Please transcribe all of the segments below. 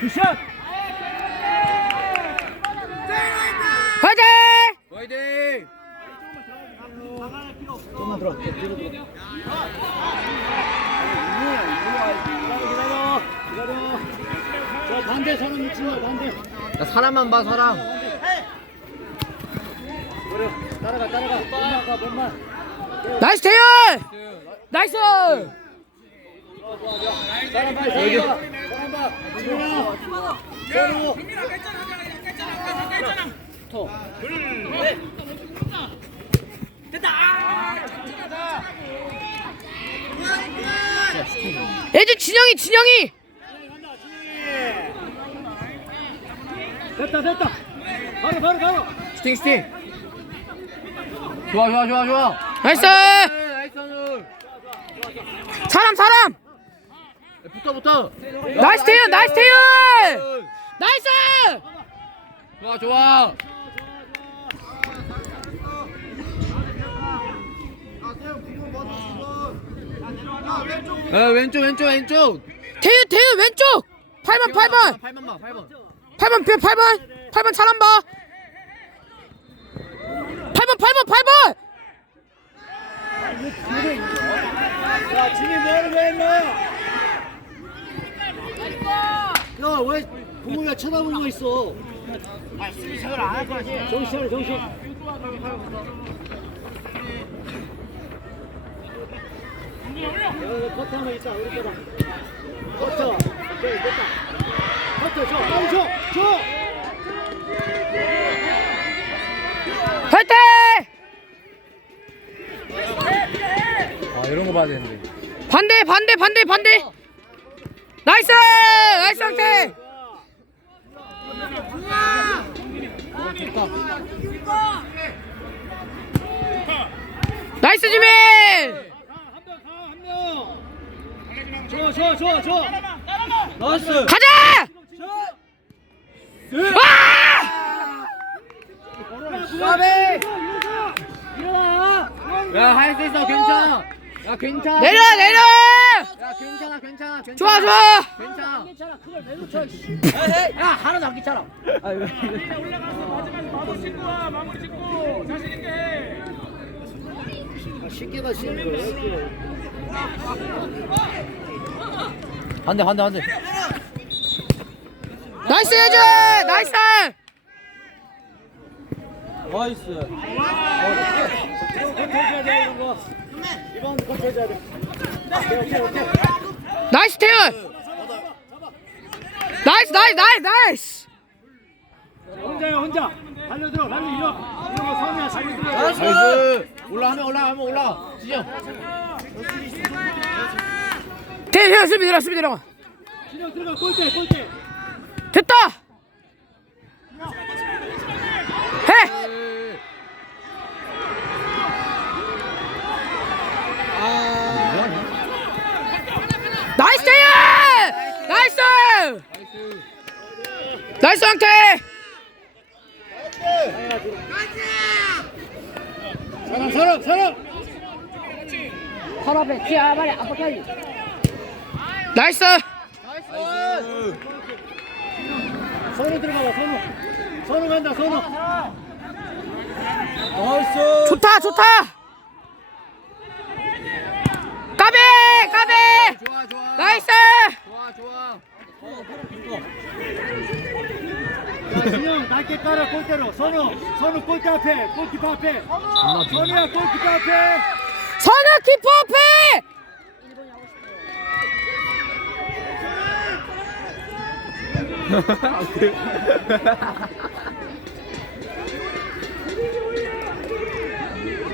굿샷! 화이팅! 화이팅! 좀만 들어. 뒤로 들어. 기다려, 기다려. 자, 반대 사람 반대. 야, 사람만 봐 사람. 그래, 따라가, 따라가. 몸만 가, 몸만. 나이스 태윤! 나이스! 사람 봐, 사람 봐. 사 서로. 애들 진영이 진영이! 됐다, 됐다. 바로, 바로, 바로. 스팅 스팅. 좋아 좋아 좋아 좋아. 나이스! 나이스. 사람 사람! 붙어. 나이스 태윤! 나이스 태윤! 나이스! 좋아 좋아. 야 왼쪽 왼쪽 왼쪽. 태윤 태윤 왼쪽! 8번 8번! 8번 봐 8번. 8번 8번! 8번 사람 봐! 8번 8번 8번! 야, 진이 뭐하는 거야, 임마? 야, 왜 부모가 쳐다보고 있어? 아, 수비 생활 안할 거야. 정신 정신. 커트 한번 있다, 우리 거다. 커트. 오케이, 됐다. 커트, 줘, 빨리 줘, 줘! 화이팅! 아 이런 거 봐야 되는데. 반대 반대 반대 반대! 나이스! 나이스 상태! 나이스 지민! 줘, 줘, 줘, 줘. 나이스. 가자! 와! 까비! 일어나! 야 할 수 있어 괜찮아. 야 괜찮아. 내려 내려! 야 괜찮아 괜찮아 괜찮아. 좋아 좋아! 괜찮아. 괜찮아, 그걸 왜 놓쳐? 야, 하나도 안 괜찮아. 아, 왜? 쉽게 가 쉬운 거예요. 한대 한대 한대. 나이스 해줘! 나이스! 나이스. 이거 컨트롤해야 돼, 이거. 이번 컨트롤해야 돼. 오케이, 오케이, 오케이. 나이스 태윤! 나이스 나이스 나이스 나이스! 혼자야, 혼자. 달려들어, 달려, 이런. 이런 거 선이야, 달려들어. 나이스. 올라가면 올라가면 올라. 태윤 태윤 수비 들어 수비 들어 진영 들어가, 골대, 골대. 됐다! 해! 나이스 태윤! 나이스! 나이스. 나이스 상태! 사람, 사람, 사람. 나이스! 나이스. 선우 들어가봐, 선우. 선우 간다, 선우. 나이스. 좋다 좋다! 까비! 까비! 좋아 좋아. 나이스! 좋아. 좋아. 야, 진영 낮게 깔아 골대로. 선우 선우 골대 앞에 골키퍼 앞에. 선우야 골키퍼 앞에. 선우 키퍼 앞에!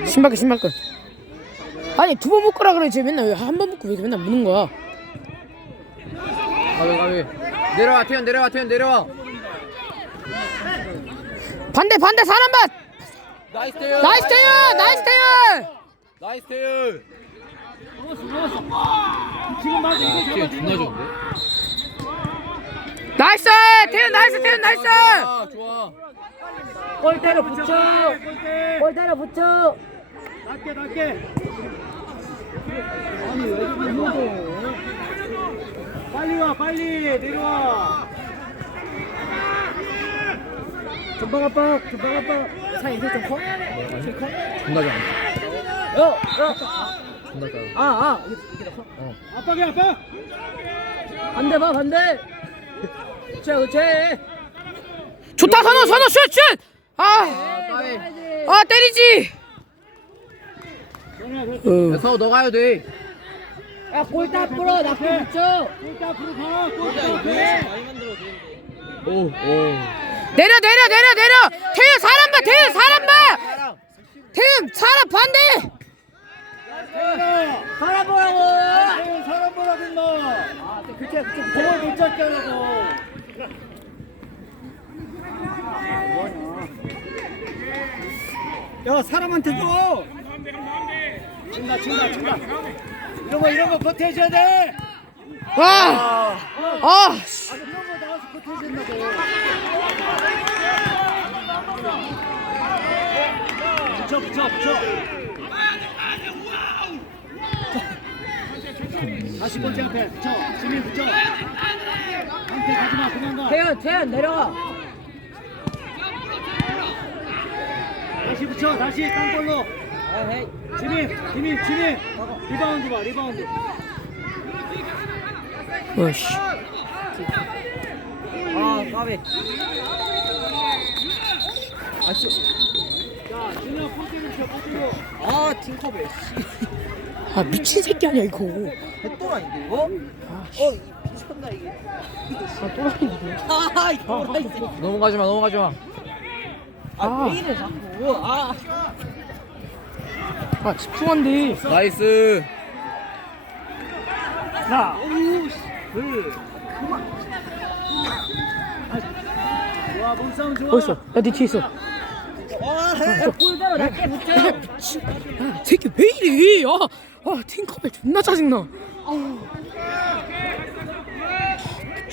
신발끈 신발끈 아니 두 번 묶으라 그러지 맨날. 왜한번 묶고 왜 이렇게 맨날 무는 거야 가위 가위. 내려와 태연 내려와 태연 내려와. 반대 반대 사람 봐 나이스 태연. 나이스 태윤 나이스 태윤 나이스 태연. 지금 맞아 이거 잡아 존나 좋은데? 나이스 태윤 나이스 태윤 나이스 좋아 좋아. 골대로 붙여 골대 골대로 붙여 낮게 낮게 아니 왜 이렇게 빨리 와 빨리. 내려와. 금방 아빠 금방 아빠 차 이제 좀 커? 존나지 않아. 어, 어! 존나 작아. 아아. 이게 더 커? 어. 아빠게 아빠. 반대 봐 반대. 그치 그치 좋다 선호 선호 슛슛! 아, 아, 아 때리지. 어. 서우 너가야 돼. 야, 골대 앞으로 나쁜 붙여. 골대 앞으로 가. 골대 앞에. 오, 오. 내려 내려 내려 내려. 태윤 사람 봐 태윤 사람 봐. 태윤 사람 반대. 사람 보라고. 사람 보라고 임마. 아, 그렇게 그렇게 공을 못 잡게 하라고. 야, 사람한테 줘. 친다, 친다, 친다. 이런 거 이런 거 버텨줘야 돼. 와. 아. 씨. 아, 이런 거 나와서 버텨준다고. 붙여, 붙여, 붙여. 다시 번째 앞에 붙여. 지민 붙여. 한테 가지마, 그만 가. 태윤 태윤 내려가. 다시 붙여, 다시 땅볼로. 리바운드 봐, 리바운드. 아, 까비. 자, 쳐. 아 팅커벨 아 미친 새끼 아니야 이거. 개또라인데 이거? 어 미쳤나 이게 아 또라이인데. 아 또라이 넘어가지 마, 넘어가지 마. 아왜 이래 자꾸 아 아 집중한데. 나이스. 둘. 몸싸움 좋아. 어딨어? 야네 뒤에 있어. 골대로 낮게 붙여 야 미친. 야 새끼 왜 이래? 아, 아 팅커벨 존나 짜증나.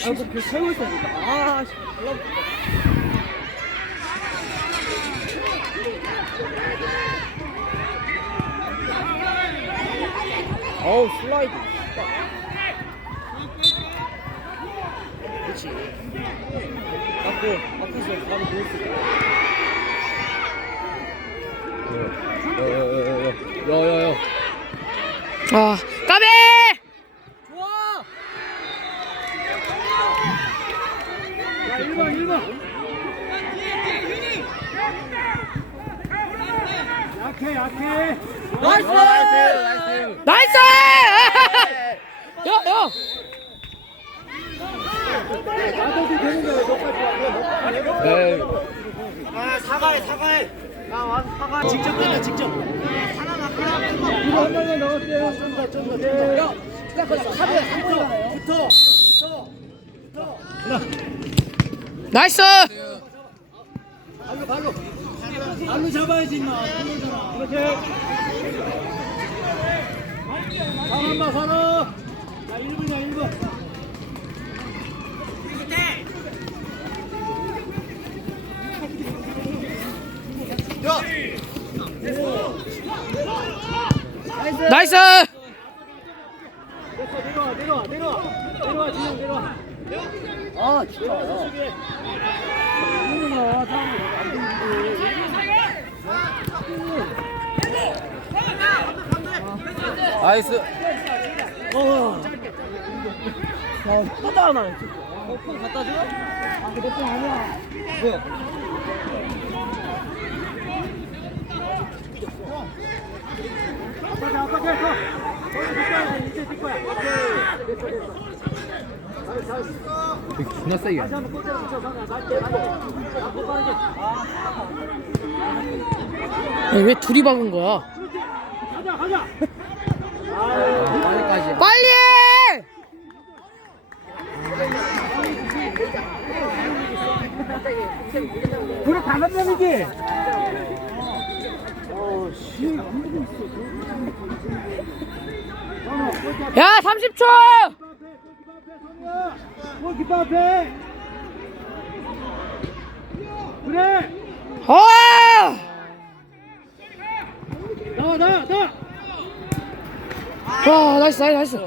아이고 그 세고 있으니까 아 씨, 몰라. 어우 슬라이드. 그렇지 맞고 앞에서 바로 놓을 수 있다 여여여여. 아 자, 1번, 1번. 약해, 약해. 나이스 나이스. 나이스! 네. 아, 사과해, 사과해. 나 와서 사과해. 직접 끝내, 직접. 이거 한 방에 넣었어요. 쩐다, 쩐다, 쩐다. 야, 카드에 상관이잖아요 붙어, 붙어, 붙어. 나이스! 발로, 발로. 발로 잡아야지, 임마. 그렇지. 상한 봐, 서로. 자, 1분이야, 1분. 나이스! 됐어, 내려와, 내려와, 내려와. 내려와, 진영, 내려와. 아 진짜 이놈아, 상황을 안 되는데. 나이스. 어. 하다 하나 거품 갖다 줘? 아 그거 좀 아니야 왜? 아빠가 아빠가 서. 거기 뒷거야, 이제 뒷거야. 오케이. 됐어, 됐어. 잘했어, 잘했어. 되게 존나 세게. 다시 한번 꽃대로 붙여, 상아. 낮게, 낮게. 앞으로 빠르게. 아니, 왜 둘이 박은 거야? 그렇지. 가자, 가자. 아, 빨리까지. 빨리 해! 그래, 다섯 명이지? 어, 야, 30초! 골키퍼 앞에, 선우야. 골키퍼 앞에. 그래. 어! 나와, 나와, 나와. 와, 나이스, 나이스, 나이스.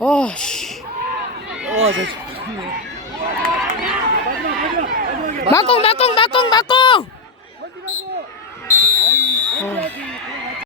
아, 씨. 와 저. 마 Bakong, bakong, bakong, bakong! Bakong!